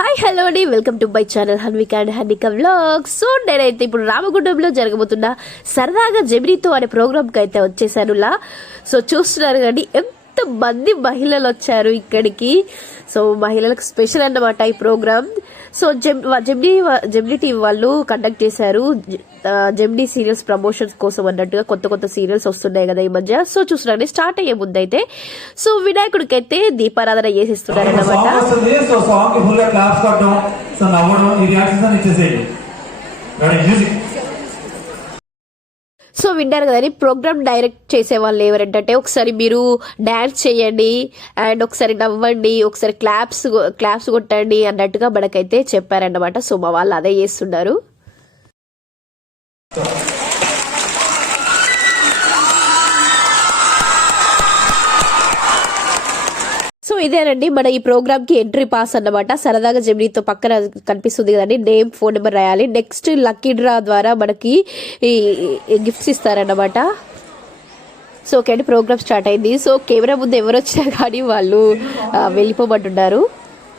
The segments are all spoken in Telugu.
హాయ్ హలో అండి. Welcome to my channel Hanvika and Hanvika vlog so నేనైతే ఇప్పుడు రామగుండంలో జరగబోతున్న సరదాగా జమినీతో అనే ప్రోగ్రామ్కి అయితే వచ్చేసాను లా. సో చూస్తున్నారు కానీ ఎంత మంది మహిళలు వచ్చారు ఇక్కడికి. సో మహిళలకు స్పెషల్ అన్నమాట ఈ ప్రోగ్రామ్. సో జెమ్ జెమ్నీ జెమ్నీ టీవీ వాళ్ళు కండక్ట్ చేశారు. జెమ్నీ సీరియల్స్ ప్రమోషన్స్ కోసం అన్నట్టుగా కొత్త కొత్త సీరియల్స్ వస్తున్నాయి కదా ఈ మధ్య. సో చూస్తున్నాను స్టార్ట్ అయ్యే ముందు అయితే సో వినాయకుడికి అయితే దీపారాధన చేసిస్తున్నారు అన్నమాట సో నవ్వడం ఈ రియాక్షన్స్ అని ఇచ్చేసేయండి రెడీ మ్యూజిక్ సో విన్నారు కదండి ప్రోగ్రామ్ డైరెక్ట్ చేసే వాళ్ళు ఎవరంటే ఒకసారి మీరు డ్యాన్స్ చేయండి అండ్ ఒకసారి నవ్వండి ఒకసారి క్లాప్స్ క్లాప్స్ కొట్టండి అన్నట్టుగా మనకైతే చెప్పారన్నమాట. సో మా వాళ్ళు అదే చేస్తున్నారు. ఇదేనండి మన ఈ ప్రోగ్రామ్కి ఎంట్రీ పాస్ అన్నమాట. సరదాగా జమినీతో పక్కన కనిపిస్తుంది కదండి నేమ్ ఫోన్ నెంబర్ రాయాలి. నెక్స్ట్ లక్కీ డ్రా ద్వారా మనకి ఈ గిఫ్ట్స్ ఇస్తారన్నమాట. సో ఓకే అండి ప్రోగ్రామ్ స్టార్ట్ అయింది. సో కెమెరా ముందు ఎవరు వచ్చినా కానీ వాళ్ళు వెళ్ళిపోమంటున్నారు.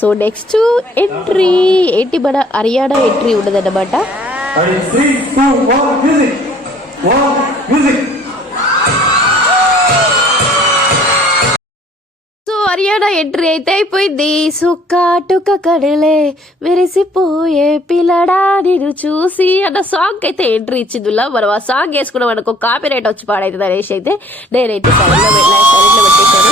సో నెక్స్ట్ ఎంట్రీ ఏంటి మన హర్యానా ఎంట్రీ ఉన్నదన్నమాట? మ్యూజిక్ హర్యానా ఎంట్రీ అయితే అయిపోయింది. సుక్కాటుక కడలే మెరిసిపోయే పిల్లడా నేను చూసి అన్న సాంగ్ అయితే ఎంట్రీ ఇచ్చిందిలా మనం ఆ సాంగ్ వేసుకున్నాం అనుకో కాపీ రైట్ వచ్చి పాడైతుంది అనేసి అయితే నేనైతే సైలెంట్లో పెట్టేశాను.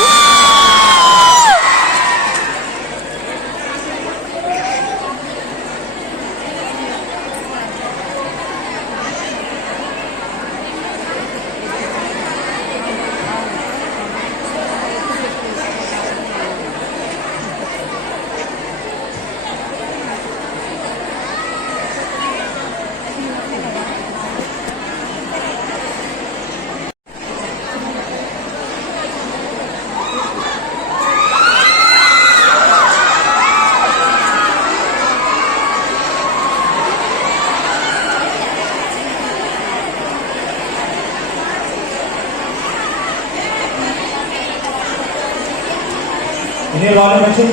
ఇన్ని వాల్యూమ్ వచ్చి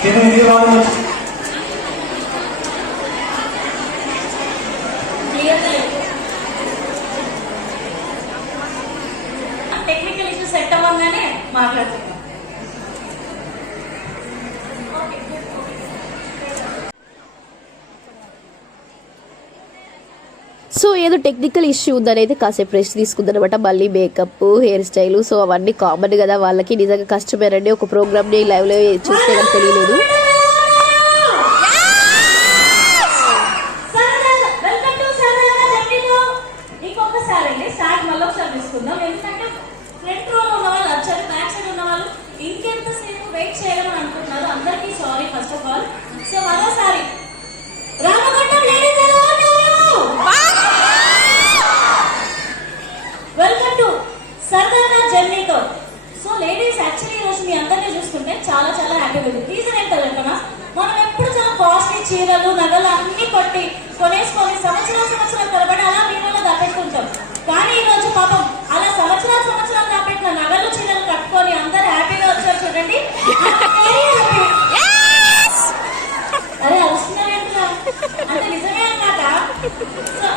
కింద ఇన్ని వాల్యూమ్ వచ్చి టెక్నికల్ ఇష్యూ సెట్ అవ్వగానే మాట్లాడుతున్నాం సో ఏదో టెక్నికల్ ఇష్యూ ఉందనేది కాసేపు రెస్ట్ తీసుకుందనమాట మళ్ళీ మేకప్ హెయిర్ స్టైల్ సో అవన్నీ కామన్ కదా వాళ్ళకి. నిజంగా కష్టమేనండి ఒక ప్రోగ్రామ్ని ని లైవ్లో చూస్తే కానీ తెలియలేదు సరదాగా వెల్కమ్ టు సరదాగా జర్నీలో ఇంకొకసారి అండి స్టార్ట్ మళ్ళీ ఒకసారి తీసుకుందాం ఎందుకంటే ఫ్రంట్ రోలో ఉన్న వాళ్ళు వచ్చారు బ్యాక్ సైడ్ ఉన్న వాళ్ళు ఇంకెంతసేపు వెయిట్ చేయాలని అనుకుంటున్నారు అందరికీ sorry first of all so మరోసారి రామగుండం లేడీస్ ఎలా ఉన్నారు వెల్కమ్ టు సరదాగా జర్నీతో సో లేడీస్ యాక్చువల్లీ ఈ రోజు మీ అందరినీ చూస్తుంటే చాలా చాలా హ్యాపీగా ఉంది రీజన్ ఏంటో చెప్పనా మనం ఎప్పుడు చాలా కాస్ట్లీ చీరలు నగలు అన్ని కొట్టి కొనేసుకొని సంవత్సరాలు సంవత్సరాలు తరబడి అలా బీరువాలో దాపెట్టుకుంటాం కానీ ఈ రోజు పాపం అలా సంవత్సరాలు సంవత్సరాలు దాపెట్టిన నగలు చీరలు కట్టుకొని అందరు హ్యాపీగా వచ్చారు చూడండి Very happy. అరే అరుస్తున్నారేంటిరా అంటే నిజమే అన్నమాట సో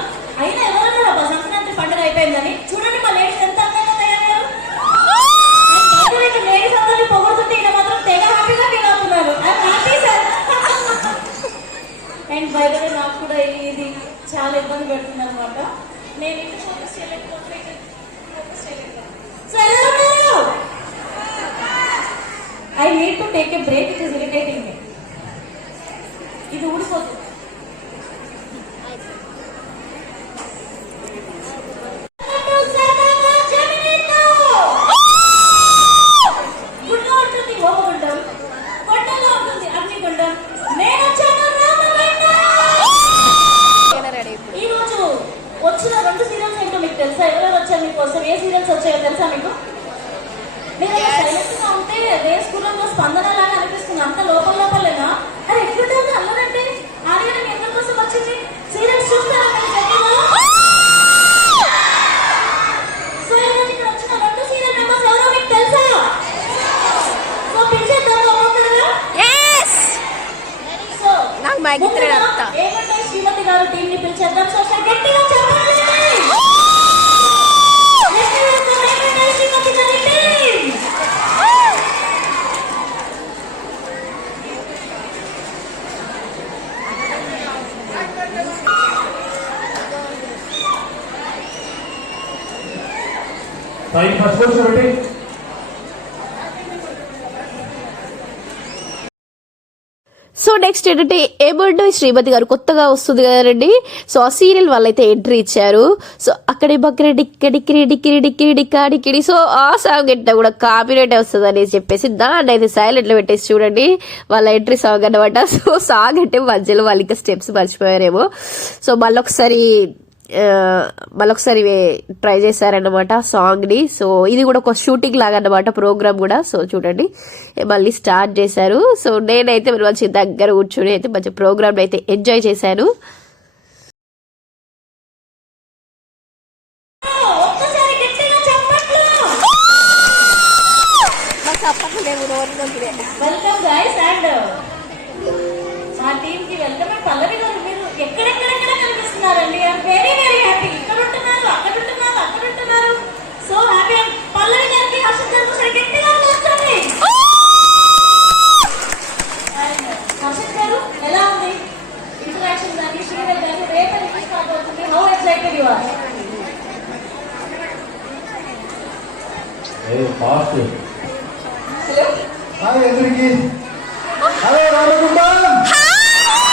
అయినా ఎవరన్నా అబ్బా సంక్రాంతి పండుగ అయిపోయిందని చూడండి మా లేడీస్ ఎంత అందంగా తయారయ్యారు. లేడీస్ అందరినీ పొగుడుతుంటే ఈయన మాత్రం తెగ హ్యాపీగా ఫీల్ అవుతున్నారు. హ్యాపీ సార్ అండ్ బయట నాకు కూడా ఇది చాలా ఇబ్బంది పెడుతుంది అనమాట నేను ఇటు ఫోకస్ చేయలేకపోతే ఫోకస్ చేయలేకపోతే I need to take a break it is irritating ఇది ఊడిపోతుంది. మైక్ ఇస్తున్నాడు ముందుగా అంతా. ఏమంటే శ్రీమతి గారు టీం ని పిలిచేద్దాం సో ఒకసారి గట్టిగా చెప్పండి Next welcome ఏమంటే శ్రీమతి గారి టీం. రైట్ ఫస్ట్ కూర్చోబెట్టి సో నెక్స్ట్ ఏంటంటే ఏమంటే శ్రీమతి గారు కొత్తగా వస్తుంది కదండి సో ఆ సీరియల్ వాళ్ళైతే ఎంట్రీ ఇచ్చారు. సో అక్కడే బక్కరే డిక్కి డిక్కిరి డిక్కిరి డిక్కిరి డిక్కా డిక్కిడి సో ఆ సాంగ్ ఎంట కూడా కాపీరేట్ వస్తుంది అని చెప్పేసి దాన్ని అయితే సైలెంట్లో పెట్టేసి చూడండి. వాళ్ళ ఎంట్రీ సాంగ్ అనమాట సో సాంగ్ అంటే మధ్యలో వాళ్ళు ఇంకా స్టెప్స్ మర్చిపోయారేమో. సో మళ్ళీ ఒకసారి మళ్ళొకసారి ట్రై చేశారన్నమాట సాంగ్ని సో ఇది కూడా ఒక షూటింగ్ లాగా అన్నమాట ప్రోగ్రామ్ కూడా. సో చూడండి. మళ్ళీ స్టార్ట్ చేశారు. సో నేనైతే మరి మంచి దగ్గర కూర్చొని అయితే మంచి ప్రోగ్రామ్ అయితే ఎంజాయ్ చేశాను. వెల్కమ్ సో హ్యాపీ పల్లవి గారికి హర్షం గారు సరే గట్టిగా కూర్చోండి. And హర్షిత్ గారు ఎలా ఉంది? ఇంటరాక్షన్ కానీ శ్రీదేవి గారు రేపు నుంచి స్టార్ట్ అవుతుంది. How excited you are fast hello hi అందరికి హలో రామకుండం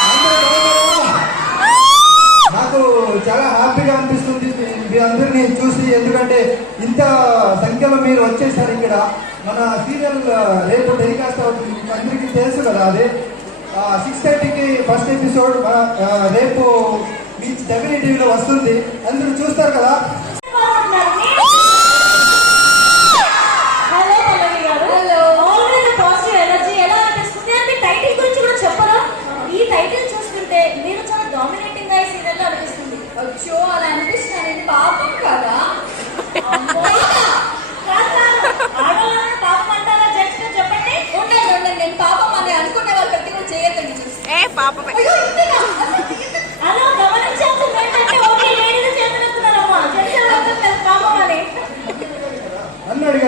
అందరూ బాగున్నారా? నాకు చాలా హ్యాపీగా అందరినీ చూసి ఎందుకంటే ఇంత సంఖ్యలో మీరు వచ్చేసారు ఇక్కడ. మన సీరియల్ రేపు టెలికాస్ట్ అవుతుంది. మీకు అందరికీ తెలుసు కదా అది. సిక్స్ థర్టీకి ఫస్ట్ ఎపిసోడ్ రేపు మీ డెఫినీ టీవీలో వస్తుంది. అందరూ చూస్తారు కదా.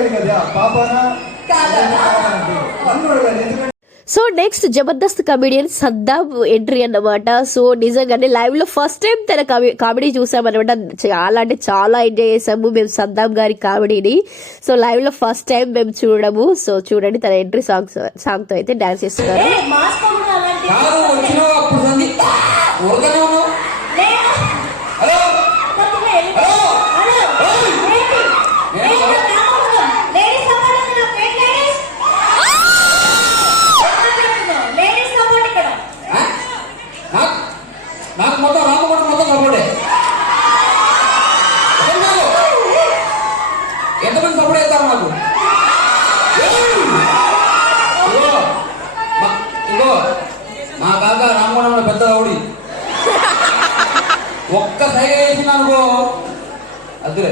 అడగాలి కదా పాపనా? కాదా? నన్ను అడగాలి? ఎందుకంటే so next Jabardasth comedian Saddam entry అన్నమాట. సో నిజంగానే లైవ్లో ఫస్ట్ టైం తన కామెడీ చూసామన్నమాట. చాలా అంటే చాలా ఎంజాయ్ చేసాము మేము సద్దాం గారి కామెడీని. సో లైవ్లో ఫస్ట్ టైం మేము చూడడము సో చూడండి తన ఎంట్రీ సాంగ్ సాంగ్తో అయితే డాన్స్ చేస్తున్నారు ఏ, మాస్కో కూడా అలాంటి కాదు వచ్చినావు అప్పుడు సంధి ఊరకనే ఉన్నావు లేదు. హలో తప్పుగా వెళ్ళి- హలో. ఏంటి? నేను రామగుండం. లేడీస్ సపోర్ట్ ఉంది నాకు. ఏం లేడీస్? మాట్లాడుతున్నావు. లేడీస్ సపోర్ట్ ఇక్కడ ఆ? నాకు నాకు మొత్తం రామగుండం మొత్తం సపోర్టే ఎంతమంది? ఎంతమంది సపోర్ట్ చేస్తారు నాకు ఏయ్! ఇగో మా- ఇగో మా కాక రామగుండంలో పెద్ద రౌడీ ఒక్క సైగ చేసిన అనుకో అద్దులే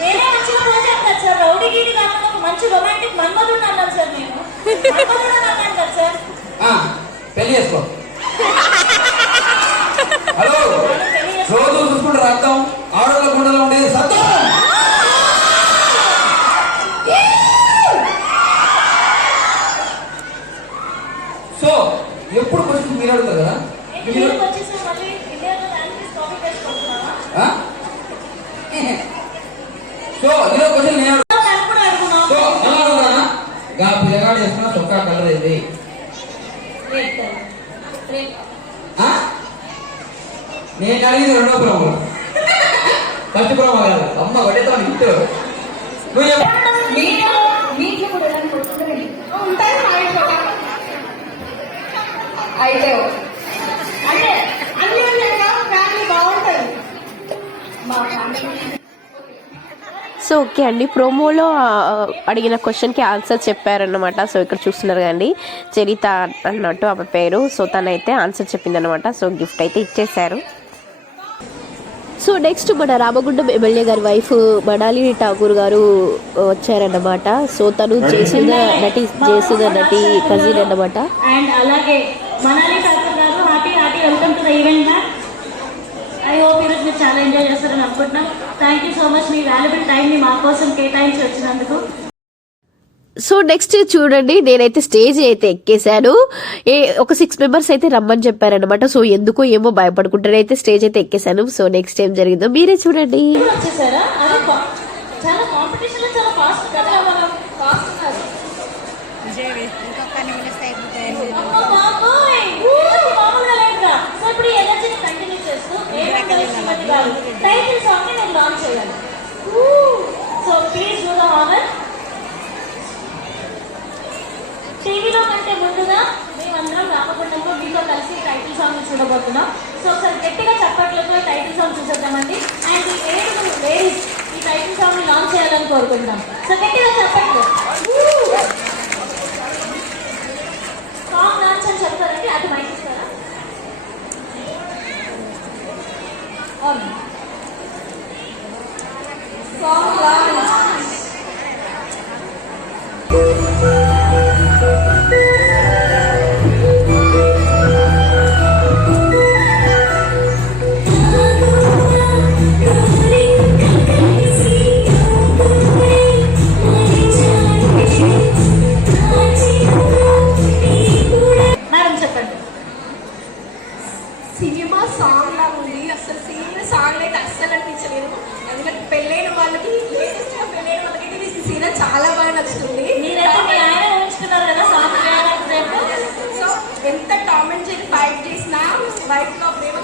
నేనే మంచిగా పోసాను కదా సార్ రౌడీ గీడి కాకుండా ఒక మంచి రొమాంటిక్ మన్మధుడు అన్నాను సార్ నేను మన్మధుడు అని అన్నాను కదా సార్ ఆ, పెళ్ళి చేసుకో హలో రోజు చూసుకుంటే రక్తం ఆడవాళ్ళ గుండెలో ఉండేది సత్తం సో ఎప్పుడు క్వశ్చన్ మీరు అడుగుతారు కదా ఏంటి మీరు ఊరికి వచ్చేసి మళ్ళీ ఇండియాలో లాంగ్వేజ్ కాపీ చేసుకుంటున్నావా ఆ? సో ఇదో క్వశ్చన్ నేను అడుగుతా. దాన్ని కూడా అడుగున్నావు సో ఎలా అడుగుతానా గా పిల్లగాడు చేస్తున్న చొక్కా కలర్ ఏంది రేట్ రేట్ ఆ? నేను అడిగింది రెండో ప్రోమో. ఫస్ట్ ప్రోమో కాదు. అమ్మ కొట్టేతో ఇంటూ నువ్వు అయితే అంటే అన్ని ఫ్యామిలీ బాగుంటుంది మా ఫ్యామిలీ సో ఓకే అండి. ప్రోమోలో అడిగిన క్వశ్చన్కి ఆన్సర్ చెప్పారన్నమాట. సో ఇక్కడ చూస్తున్నారు కదండి. చరిత అన్నట్టు ఆమె పేరు. సో తనైతే ఆన్సర్ చెప్పిందనమాట సో గిఫ్ట్ అయితే ఇచ్చేశారు. సో నెక్స్ట్ మన రామగుండం ఎమ్మెల్యే గారి వైఫ్ మనాలి ఠాకూర్ గారు వచ్చారన్నమాట. సో తను చేసిన నటి చేసిన నటి కజిన్ అన్నమాట? అండ్ అలాగే మనాలి ఠాకూర్ గారు happy the event ma'am I hope ఈరోజు మీరు చాలా ఎంజాయ్ చేస్తారని అనుకుంటున్నాం. థ్యాంక్ యూ సో మచ్ మీ వాల్యుబుల్ టైంని మా కోసం కేటాయించి వచ్చినందుకు. సో నెక్స్ట్ చూడండి నేనైతే స్టేజ్ అయితే ఎక్కేశాను. ఏ ఒక సిక్స్ మెంబర్స్ అయితే రమ్మని చెప్పారనమాట సో ఎందుకో ఏమో భయపడుకుంటానైతే స్టేజ్ అయితే ఎక్కేశాను. సో నెక్స్ట్ ఏం జరిగిందో మీరే చూడండి. టైటిల్ సాంగ్ నేను లాంచ్ చేయాలి. So please do the honour టీవీలో కంటే ముందుగా మేమందరం రామకుండంలో మీతో కలిసి టైటిల్ సాంగ్ చూడబోతున్నాం. సో ఒకసారి గట్టిగా చప్పట్లతో టైటిల్ సాంగ్ చూసేద్దామండి. అండ్ ఈ ఏడు లేడీస్ ఈ టైటిల్ సాంగ్ లాంచ్ చేయాలని కోరుకుంటున్నాం. సో గట్టిగా చప్పట్లు. సో ఎంత అండ్ జెరీ ఫైట్ చేసినా వైఫ్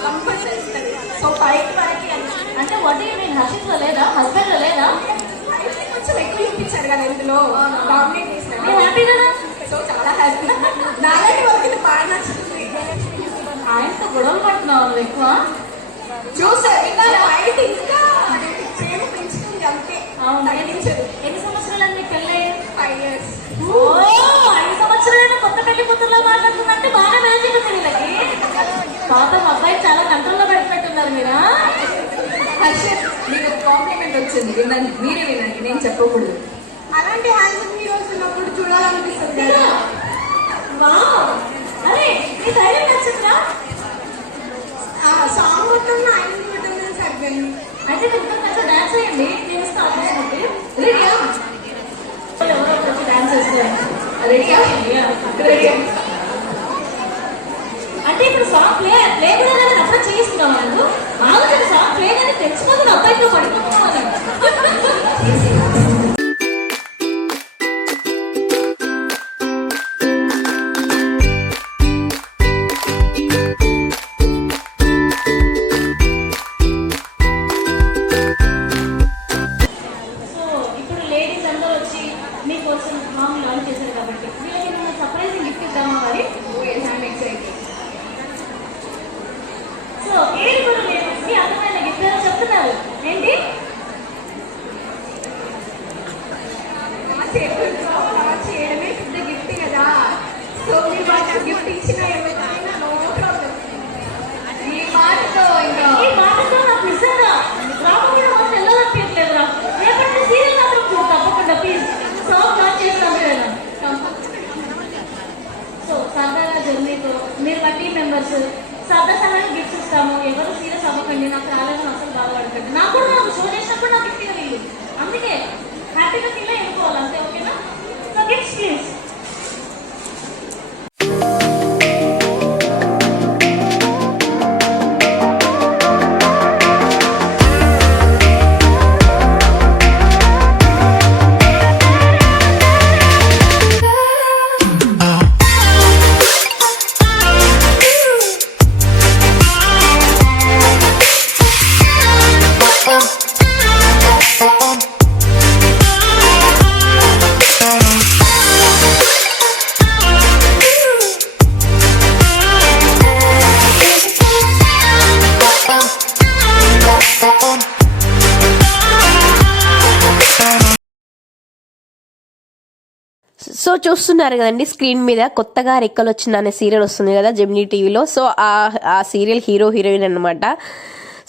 కంపల్సరీ సో ఫైట్ వరకు అంటే వాట్ యూ మీన్ హర్షిత్ లేదా? హస్బెండ్ లేదా? కొంచెం ఎక్కువ చూపించారు కదా ఇందులో. డామినేట్ చేసిన. మీరు హ్యాపీ కదా? సో చాలా హ్యాపీ నాలాంటి వాళ్ళకి ఇది బాగా నచ్చుతుంది ఆయనతో గొడవలు పడుతున్నావు ఎక్కువ? చూసారు విన్నారా ఫైట్ ఇంకా ప్రేమ పెంచుతుంది అంతే. అవును. ఎన్ని సంవత్సరాలు మీకు పెళ్ళి? ఫైవ్ ఇయర్స్ ఓ ఐదు సంవత్సరాలైనా కొత్త పెళ్ళి కూతురులో మాట్లాడుతున్నట్టే బాగా వేసింది వీళ్ళకి పాపం అబ్బాయి చాలా కంట్రోల్లో పెట్టినట్టున్నారు మీరా హర్షత్ మీకు కాంప్లిమెంట్ వచ్చింది వినండి మీరే వినండి నేను చెప్పకూడదు అలాంటి హ్యాండ్సమ్ హీరోస్ ఉన్నప్పుడు చూడాలనిపిస్తుంది వావ్ అరే నీ ధైర్యం నచ్చిందా సాంగ్ మొత్తం ఆయన మొత్తం సరిపోయింది అయితే మీరు కొంచెం డాన్స్ చేయండి నేను ఇస్తా అంటే ఇప్పుడు సాంగ్ ప్లే ప్లే కూడా కానీ అప్పుడే చేయిస్తున్నావు ఆలోచన సాంగ్ ప్లే కానీ తెచ్చుకోదు అబ్బాయితో పడిపోతున్నావు మీకోసం మామూలు లాంచ్ చేశారు కాబట్టి వీళ్ళకి మనం సర్ప్రైజింగ్ గిఫ్ట్ ఇద్దామా మరి సో ఏడుగురు లేడీస్కి అందమైన గిఫ్ట్ ఏదో చెప్తున్నారు ఏంటి నా చేతులతో అలా చేయడమే పెద్ద గిఫ్ట్ కదా సో మీరు మాకు గిఫ్ట్ ఇచ్చిన ఎవరికైనా నో ప్రాబ్లం ఈ మాటతో ఇంకా ఈ మాటతో నాకు నిజంగా రాకుండా మాకు వెళ్ళాలనిపించలేదురా రేపటి సీరియల్ మాత్రం చూడు తప్పకుండా ప్లీజ్ సాంగ్ లాంచ్ చేస్తాం కదా సో సరదాగా జర్నీతో మీరు మా టీం మెంబర్స్ సరదా సహాయం గిఫ్ట్స్ ఇస్తాము. ఎవరు సీరియస్ అవ్వకండి నాకు రాలేదని అసలు బాధపడకండి నాకు కూడా నాకు షో చేసినప్పుడు నాకు గిఫ్ట్ ఇవ్వాలి అందుకే హ్యాపీగా ఫీల్ చూస్తున్నారు కదండి స్క్రీన్ మీద కొత్తగా రెక్కలు వచ్చింది అనే సీరియల్ వస్తుంది కదా జెమినీ టీవీలో సో ఆ ఆ సీరియల్ హీరో హీరోయిన్ అన్నమాట.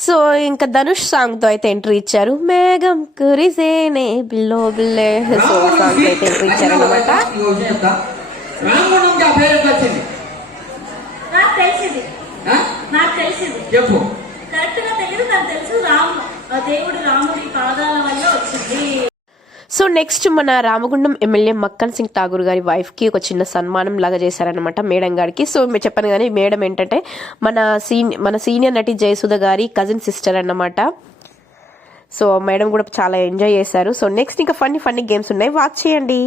సో ఇంకా ధనుష్ సాంగ్తో అయితే ఎంట్రీ ఇచ్చారు. మేఘం కురిసేనే బిల్లో బిల్లే. సో సాంగ్ అయితే ఎంట్రీ? నాకు తెలిసి చెప్పు. కరెక్ట్గా తెలియదు నాకు తెలుసు రాము ఆ దేవుడు రాముడి పాదాల వల్ల సో నెక్స్ట్ మన రామగుండం ఎమ్మెల్యే మక్కన్ సింగ్ ఠాగూర్ గారి వైఫ్కి ఒక చిన్న సన్మానం లాగా చేశారనమాట మేడం గారికి. సో మీరు చెప్పాను కానీ మేడం ఏంటంటే మన సీని మన సీనియర్ నటి జయసుధ గారి కజిన్ సిస్టర్ అన్నమాట. సో మేడం కూడా చాలా ఎంజాయ్ చేశారు. సో నెక్స్ట్ ఇంకా ఫన్నీ ఫన్నీ గేమ్స్ ఉన్నాయి. వాచ్ చేయండి.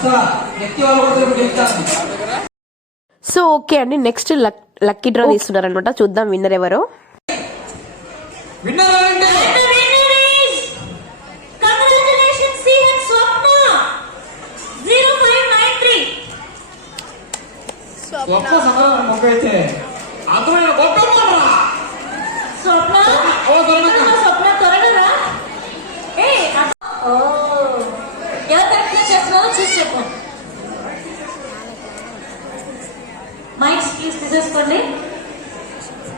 Stop. ఎత్తి వాళ్ళు కూడా సో ఓకే అండి. నెక్స్ట్ లక్ లక్కీ డ్రా తీస్తున్నారనమాట చూద్దాం విన్నర్ ఎవరో. విన్నారా తీసి తీసేసుకోండి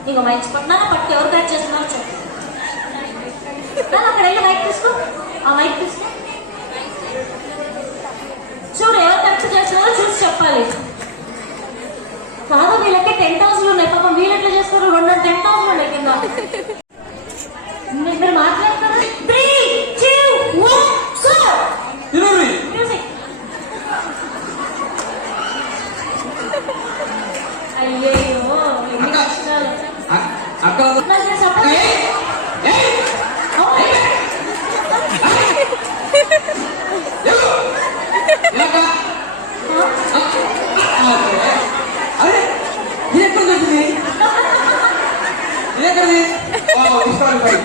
ఇంకో మైక్ పట్టినా పట్టుకు ఎవరు కట్ చేస్తున్నారు చూడండి అక్కడ వెళ్ళి మైక్ తీసుకో. ఆ మైక్ తీసుకో. చూడు ఎవరు ఖర్చు చేస్తున్నారో చూసి చెప్పాలి. కాదు వీళ్ళకి టెన్ థౌసండ్ ఉన్నాయి. పాపం వీళ్ళు ఎట్లా చేస్తారు రెండు టెన్ థౌసండ్ ఉన్నాయి కింద మీరు మాట్లాడతారా త్రీ టూ వన్ గో తిరురి. మ్యూజిక్ అయ్యయ్యో ఎన్ని కష్టాలు అ- అక్కడ నాకు ఇది చెప్పండి. ఏయ్, ఏయ్, అవును. ఎవరు? ఇలాక? అదే. అరే, ఇది ఎక్కడ దొరికింది? ఇది ఎక్కడిది? ఓ, తీసుకోవాలి పై.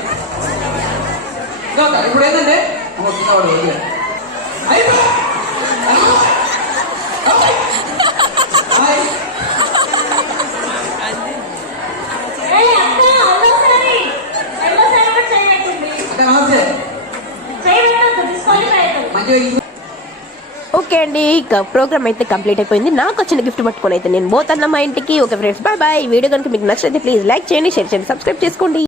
ఇదో, ఇప్పుడు ఏంటంటే ఓ, చిన్నవాడు వదిలే. అయిపో. హాయ్. ఏయ్, అక్క, అన్నోసారి. రెండోసారి కూడా చేయకండి. అక్క నమస్తే చేయబెట్టొద్దు, disqualify అవుతుంది. మంచిగా ఇచ్చు. ఓకే అండి ఇక ప్రోగ్రామ్ అయితే కంప్లీట్ అయిపోయింది. నాకు వచ్చిన గిఫ్ట్ పట్టుకొని అయితే నేను పోతాను మా ఇంటికి. Okay friends bye bye video కనుక మీకు నచ్చితే ప్లీజ్ లైక్ చేయండి షేర్ చేయండి సబ్స్క్రైబ్ చేసుకోండి.